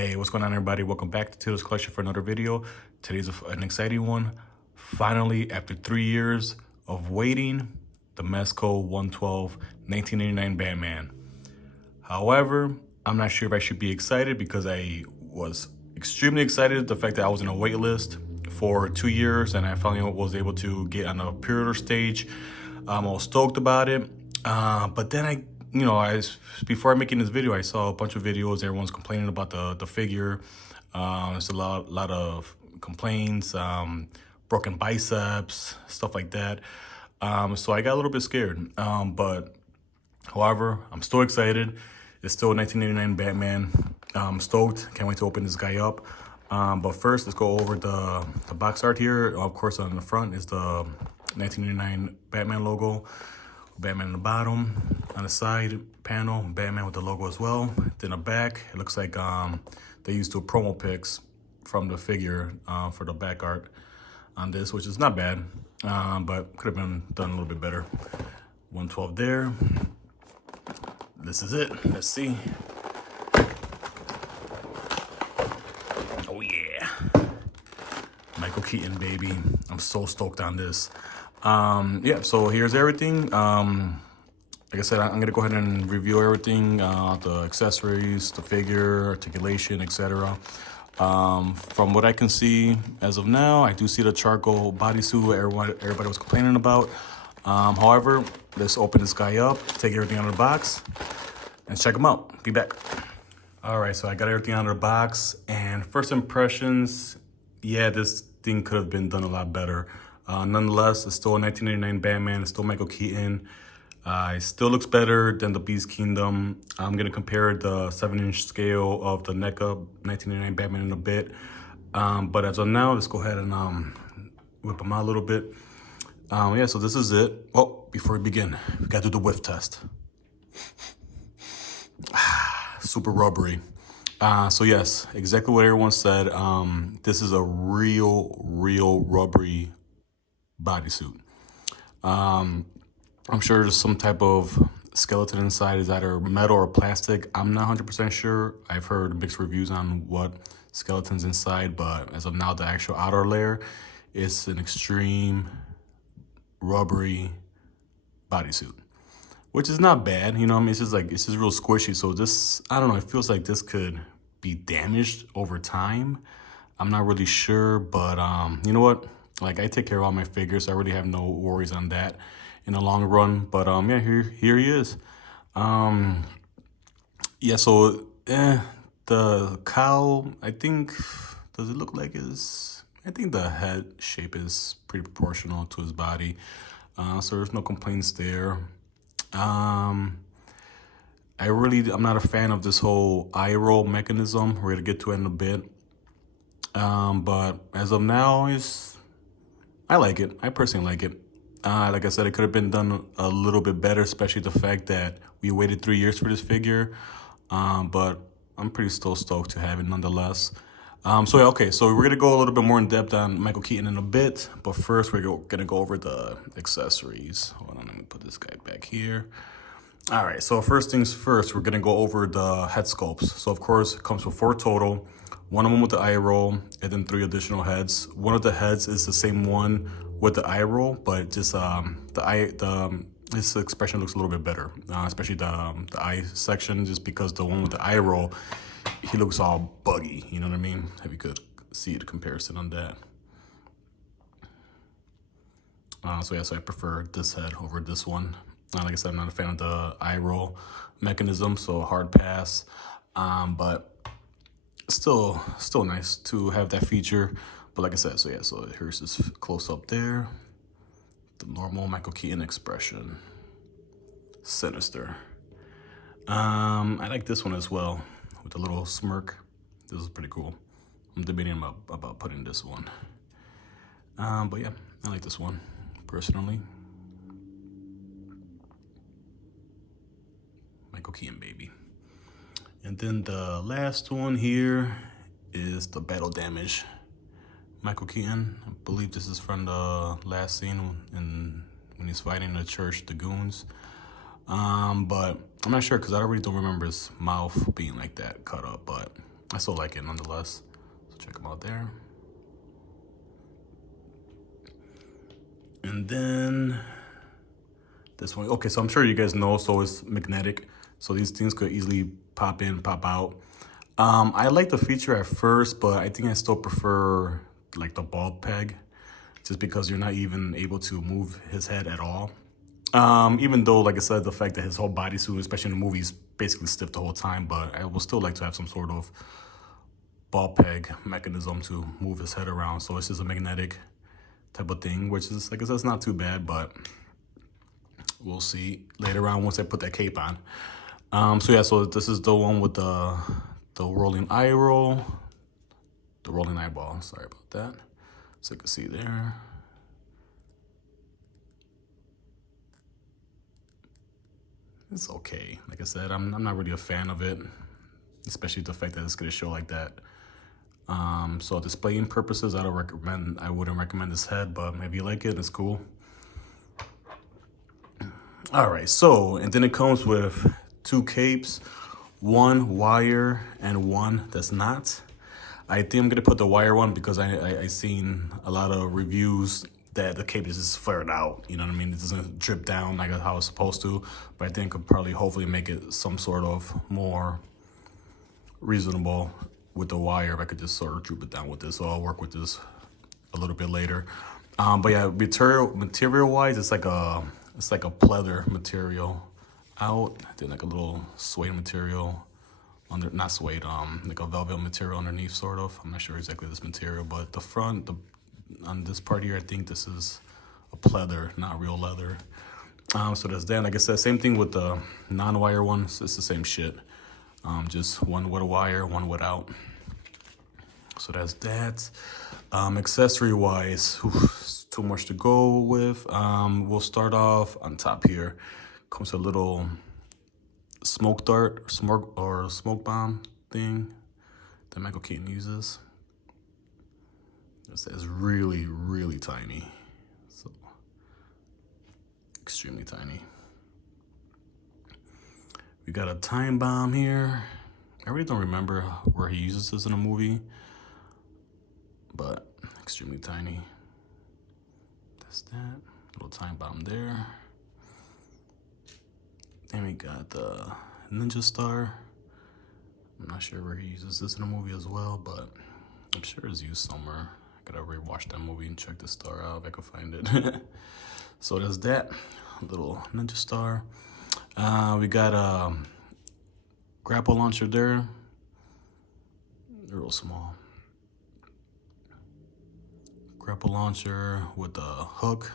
Hey, what's going on, everybody? Welcome back to Toyz Collection for another video. Today's an exciting one. Finally, after 3 years of waiting, the Mezco 112 1989 Batman. However, I'm not sure if I should be excited because I was extremely excited the fact that I was in a wait list for 2 years and I finally was able to get on a pre-order stage. I was stoked about it, but then before making this video, I saw a bunch of videos. Everyone's complaining about the figure. There's a lot of complaints, broken biceps, stuff like that. So I got a little bit scared. But however, I'm still excited. It's still a 1989 Batman. I'm stoked. Can't wait to open this guy up. But first, let's go over the box art here. Of course, on the front is the 1989 Batman logo. Batman on the bottom. On the side panel, Batman with the logo as well. Then the back, it looks like they used two promo pics from the figure for the back art on this, which is not bad, but could have been done a little bit better. 112 there. This is it. Let's see. Oh yeah. Michael Keaton, baby. I'm so stoked on this. Yeah, so here's everything. Like I said, I'm gonna go ahead and review everything, the accessories, the figure, articulation, etc. From what I can see as of now, I do see the charcoal bodysuit everybody was complaining about. However, let's open this guy up, take everything out of the box, and check them out. Be back. All right, so I got everything out of the box, and first impressions, yeah, this thing could have been done a lot better. Nonetheless, it's still a 1989 Batman. It's still Michael Keaton. It still looks better than the Beast Kingdom. I'm going to compare the 7-inch scale of the NECA 1989 Batman in a bit. But as of now, let's go ahead and whip them out a little bit. Yeah, so this is it. Oh, before we begin, we got to do the whiff test. Super rubbery. So yes, exactly what everyone said. This is a real rubbery bodysuit. I'm sure there's some type of skeleton inside. Is either metal or plastic. I'm not 100% sure. I've heard mixed reviews on what skeleton's inside, but as of now, the actual outer layer is an extreme rubbery bodysuit, which is not bad. You know what I mean? It's just real squishy. So this, I don't know, it feels like this could be damaged over time. I'm not really sure, but you know what? Like, I take care of all my figures, so I really have no worries on that in the long run. But yeah, here he is. Yeah, so the cowl, I think, does it look like is? I think the head shape is pretty proportional to his body, so there's no complaints there. I'm not a fan of this whole eye roll mechanism. We're gonna get to it in a bit. But as of now, I like it. I personally like it. Like I said, it could have been done a little bit better, especially the fact that we waited 3 years for this figure. But I'm pretty still stoked to have it nonetheless. So yeah, okay, so we're gonna go a little bit more in depth on Michael Keaton in a bit, but first we're gonna go over the accessories. Hold on, let me put this guy back here. All right, so first things first, we're gonna go over the head sculpts. So of course, it comes with 4 total. One of them with the eye roll, and then 3 additional heads. One of the heads is the same one with the eye roll, but just his expression looks a little bit better, especially the eye section, just because the one with the eye roll, he looks all buggy. You know what I mean? If you could see the comparison on that. So yeah, so I prefer this head over this one. Like I said, I'm not a fan of the eye roll mechanism, so hard pass. But still nice to have that feature. But like I said, so yeah, so here's this close up there. The normal Michael Keaton expression. Sinister. I like this one as well, with the little smirk. This is pretty cool. I'm debating about putting this one. But yeah, I like this one, personally. Michael Keaton, baby. And then the last one here is the battle damage Michael Keaton. I believe this is from the last scene when he's fighting the church, the goons. But I'm not sure because I really don't remember his mouth being like that cut up. But I still like it nonetheless. So check them out there. And then this one, okay, so I'm sure you guys know, so it's magnetic. So these things could easily pop in, pop out. I like the feature at first, but I think I still prefer like the ball peg, just because you're not even able to move his head at all. Even though, like I said, the fact that his whole bodysuit, especially in the movie, is basically stiff the whole time, but I would still like to have some sort of ball peg mechanism to move his head around. So it's just a magnetic type of thing, which is, like I said, it's not too bad, but we'll see later on once I put that cape on. So yeah, so this is the one with the rolling eye roll, the rolling eyeball. Sorry about that. So you can see there. It's okay. Like I said, I'm not really a fan of it, especially the fact that it's gonna show like that. So displaying purposes, I wouldn't recommend this head, but maybe you like it, it's cool. All right, so, and then it comes with 2 capes, 1 wire and 1 that's not. I think I'm gonna put the wire one because I seen a lot of reviews that the cape is just flared out, you know what I mean? It doesn't drip down like how it's supposed to, but I think it could probably hopefully make it some sort of more reasonable with the wire if I could just sort of droop it down with this. So I'll work with this a little bit later. But yeah, material wise, it's like a pleather material out. Then like a little suede material under, not suede, like a velvet material underneath, sort of. I'm not sure exactly this material, but the front, on this part here, I think this is a pleather, not real leather. So that's that. Like I said, same thing with the non-wire ones. It's the same shit. Just one with a wire, one without. So that's that. Accessory wise, too much to go with. We'll start off on top here. Comes a little smoke dart, smoke bomb thing that Michael Keaton uses. It's really, really tiny. So extremely tiny. We got a time bomb here. I really don't remember where he uses this in a movie, but extremely tiny. That's that. Little time bomb there. Then we got the ninja star. I'm not sure where he uses this in a movie as well, but I'm sure it's used somewhere. I gotta rewatch that movie and check the star out if I can find it. So there's that little ninja star. We got a grapple launcher there. Real small. Grapple launcher with a hook.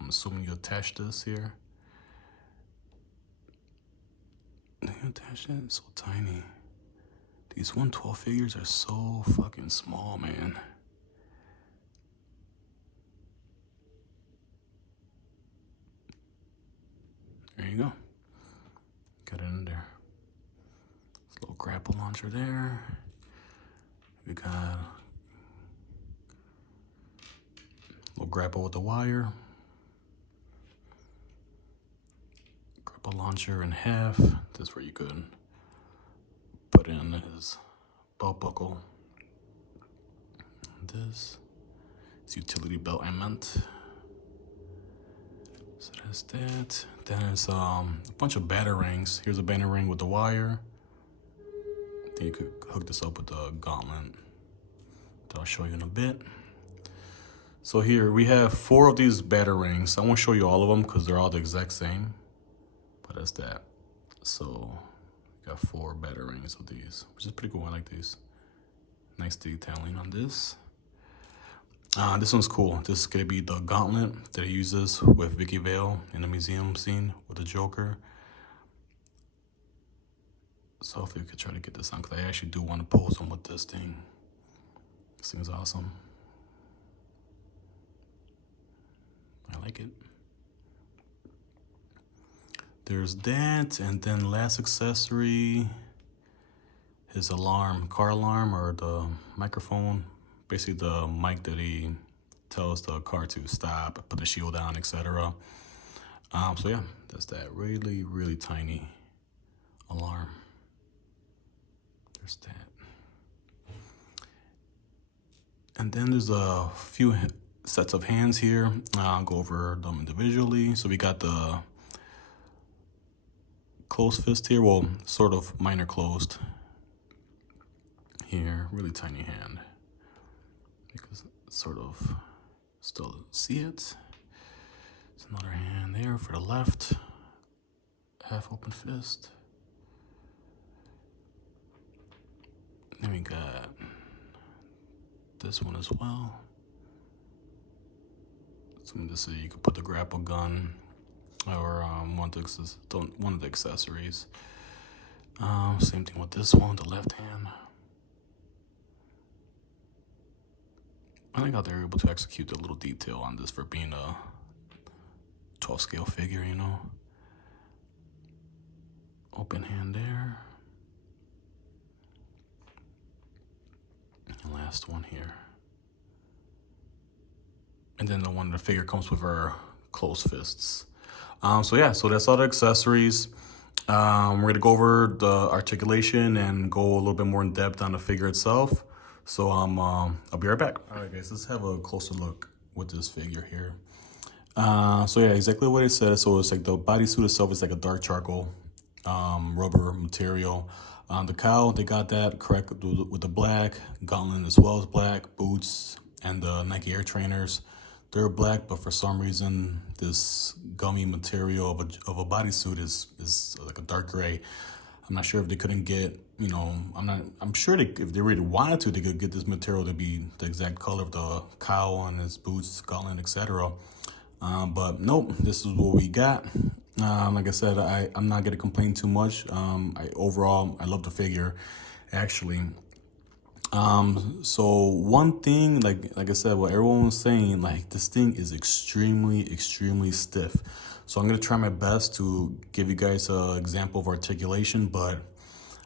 I'm assuming you attach this here. You attach it? It's so tiny. These 112 figures are so fucking small, man. There you go. Got it in there. This little grapple launcher there. We got a little grapple with the wire. Grapple launcher in half. This is where you could put in his belt buckle. This is utility belt, I meant. So that's that. Then there's a bunch of batarangs. Here's a batarang with the wire. Then you could hook this up with the gauntlet that I'll show you in a bit. So here we have 4 of these batarangs. I won't show you all of them because they're all the exact same, but that's that. So we got 4 batarangs of these, which is pretty cool. I like these. Nice detailing on this. This one's cool. This is gonna be the gauntlet that he uses with Vicky Vale in the museum scene with the Joker. So hopefully we could try to get this on, because I actually do want to pose him with this thing. This thing's awesome. I like it. There's that, and then last accessory, his alarm, car alarm, or the microphone. Basically the mic that he tells the car to stop, put the shield down, etc. So yeah, that's that really, really tiny alarm. There's that. And then there's a few sets of hands here. I'll go over them individually. So we got the closed fist here, well, sort of minor closed here, really tiny hand, because it's sort of still see it. It's another hand there for the left, half open fist. Then we got this one as well. Something to say you could put the grapple gun or one of the accessories. Same thing with this one, the left hand. I think how they're able to execute the little detail on this for being a 12 scale figure, you know. Open hand there. And last one here. And then the one the figure comes with her closed fists. So yeah, so that's all the accessories. We're gonna go over the articulation and go a little bit more in depth on the figure itself. So I'll be right back. All right, guys, let's have a closer look with this figure here. So yeah, exactly what it says. So it's like the bodysuit itself is like a dark charcoal rubber material. The cowl, they got that correct with the black, gauntlet as well as black, boots, and the Nike Air Trainers. They're black, but for some reason, this gummy material of a bodysuit is like a dark gray. I'm not sure if they couldn't get, you know, I'm sure if they really wanted to, they could get this material to be the exact color of the cowl on his boots, gauntlet, etc. But nope, this is what we got. Like I said, I'm not gonna complain too much. Overall, I love the figure, actually. So one thing, like I said, what everyone was saying, like this thing is extremely stiff. So I'm gonna try my best to give you guys an example of articulation, but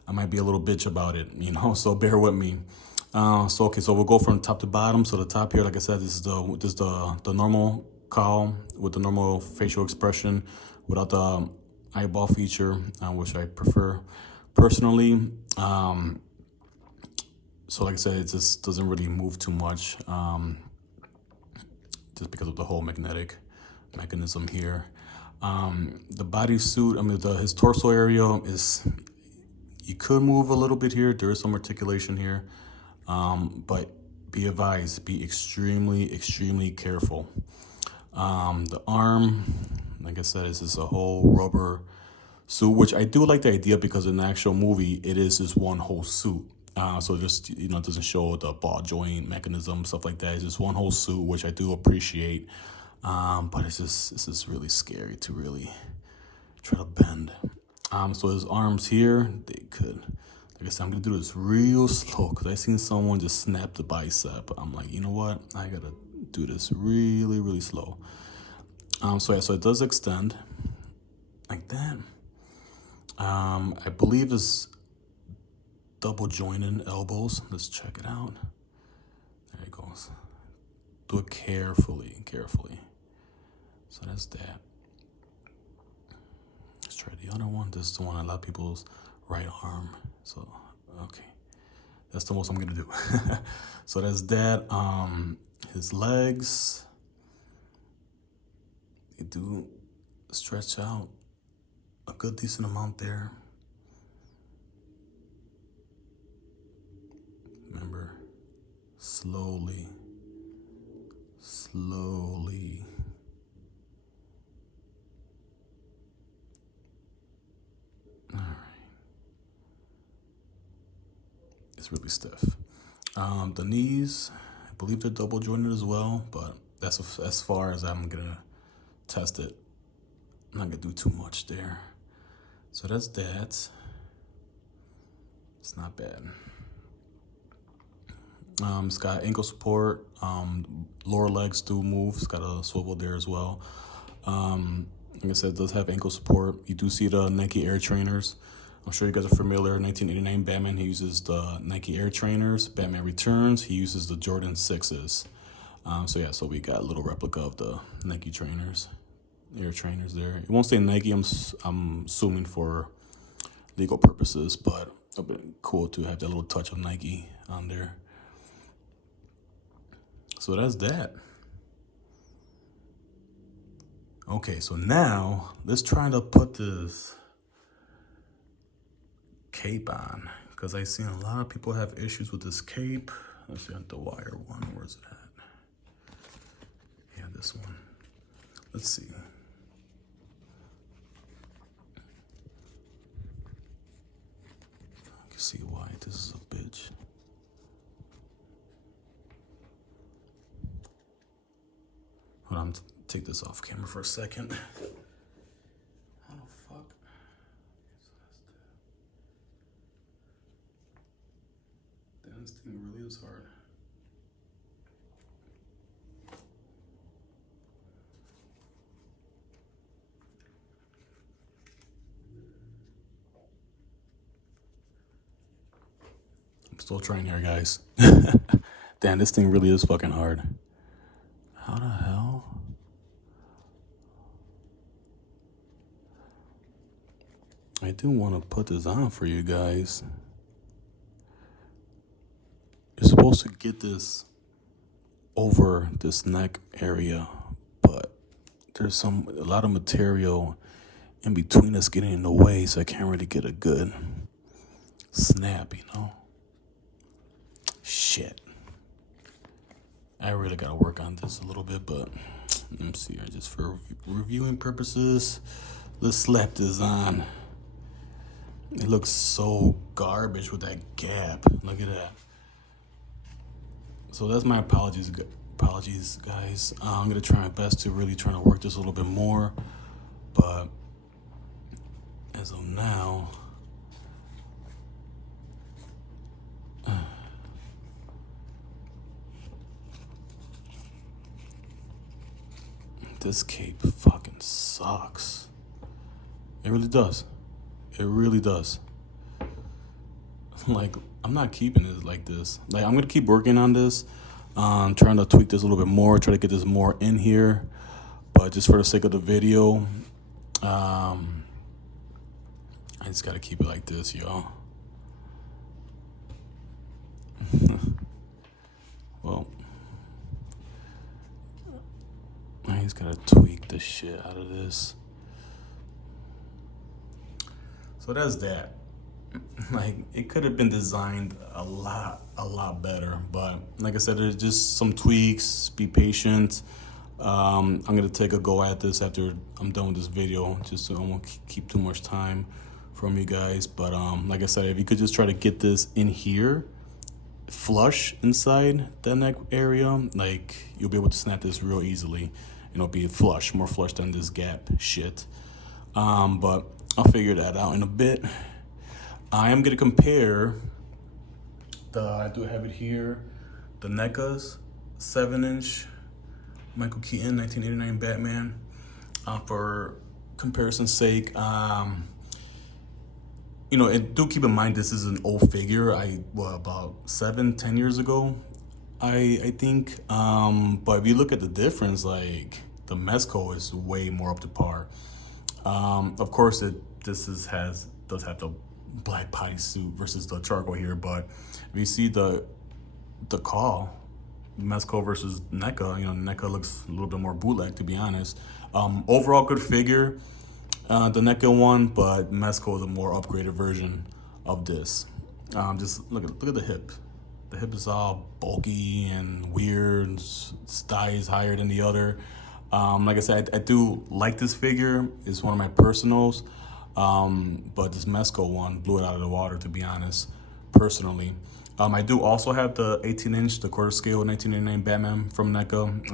I might be a little bitch about it, you know. So bear with me. So we'll go from top to bottom. So the top here, like I said, this is the normal cowl with the normal facial expression without the eyeball feature, which I prefer personally. So like I said, it just doesn't really move too much, just because of the whole magnetic mechanism here. The bodysuit, his torso area is, you could move a little bit here. There is some articulation here, but be advised, be extremely careful. The arm, like I said, is just a whole rubber suit, which I do like the idea because in the actual movie, it is just one whole suit. So just, you know, it doesn't show the ball joint mechanism, stuff like that. It's just one whole suit, which I do appreciate. But it's just really scary to really try to bend. So his arms here, they could, like I said, I'm gonna do this real slow because I seen someone just snap the bicep. I'm like, you know what? I gotta do this really slow. So yeah, so it does extend like that. I believe it's double jointed elbows. Let's check it out. There it goes. Do it carefully. So that's that. Let's try the other one. This is the one I love, people's right arm. So, okay. That's the most I'm gonna do. So that's that. His legs, they do stretch out a good decent amount there. Remember, slowly. All right. It's really stiff. The knees, I believe they're double jointed as well, but that's as far as I'm gonna test it. I'm not gonna do too much there. So that's that. It's not bad. It's got ankle support. Lower legs do move. It's got a swivel there as well. Like I said, it does have ankle support. You do see the Nike Air Trainers. I'm sure you guys are familiar. 1989 Batman, he uses the Nike Air Trainers. Batman Returns, he uses the Jordan 6s. So yeah, so we got a little replica of the Nike trainers, Air Trainers there. It won't say Nike, I'm assuming for legal purposes, but it'd be cool to have that little touch of Nike on there. So that's that. Okay, so now let's try to put this cape on, because I've seen a lot of people have issues with this cape. Let's see, the wire one, where's it at? Yeah, this one. Let's see. I can see why this is a bitch. Hold on, take this off camera for a second. How the fuck? Damn, this thing really is hard. I'm still trying here, guys. Damn, this thing really is fucking hard. How the hell? I do want to put this on for you guys. You're supposed to get this over this neck area, but there's a lot of material in between us getting in the way, so I can't really get a good snap, you know? Shit. I really gotta work on this a little bit, but let me see here, just for reviewing purposes, let's slap this on. It looks so garbage with that gap. Look at that. So that's my apologies, guys. I'm gonna try my best to really try to work this a little bit more, but as of now, this cape fucking sucks. It really does. It really does. Like, I'm not keeping it like this. Like, I'm gonna keep working on this, trying to tweak this a little bit more, try to get this more in here. But just for the sake of the video, I just gotta keep it like this, y'all. Well, I just gotta tweak the shit out of this. So that's that. Like, it could have been designed a lot better, but like I said, there's just some tweaks. Be patient. I'm gonna take a go at this after I'm done with this video, just so I won't keep too much time from you guys. But like I said, if you could just try to get this in here, flush inside the neck area, like, you'll be able to snap this real easily. You know, be flush, more flush than this gap shit. But I'll figure that out in a bit. I am gonna compare I do have it here, the NECA's 7-inch Michael Keaton 1989 Batman. For comparison's sake, you know, and do keep in mind this is an old figure. About 7-10 years ago, I think. But if you look at the difference, like, the Mezco is way more up to par. Of course, does have the black body suit versus the charcoal here, but if you see the call, Mezco versus NECA, you know, NECA looks a little bit more bootleg, to be honest. Overall good figure, the NECA one, but Mezco is a more upgraded version of this. Just look at the hip. The hip is all bulky and weird. Thigh is higher than the other. Like I said, I do like this figure. It's one of my personals. But this Mezco one blew it out of the water, to be honest, personally. I do also have the 18-inch, the quarter scale 1989 Batman from NECA.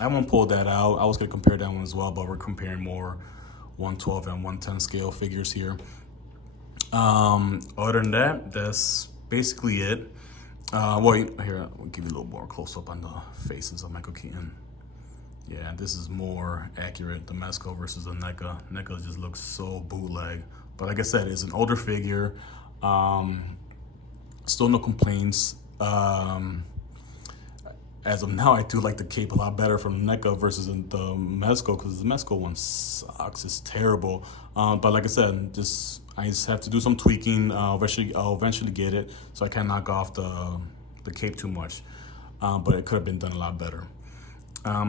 I won't pull that out. I was going to compare that one as well, but we're comparing more 112 and 110 scale figures here. Other than that, that's basically it. Well, here, I'll give you a little more close up on the faces of Michael Keaton. Yeah, this is more accurate, the Mezco versus the NECA. NECA just looks so bootleg. But like I said, it's an older figure. Still no complaints. As of now, I do like the cape a lot better from NECA versus the Mezco, because the Mezco one sucks. It's terrible. But like I said, I just have to do some tweaking. I'll eventually get it, so I can't knock off the cape too much. but it could have been done a lot better.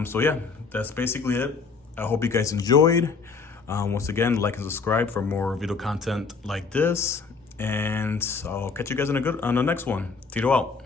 So yeah, that's basically it. I hope you guys enjoyed. Once again, like and subscribe for more video content like this, and I'll catch you guys on the next one. Tito out.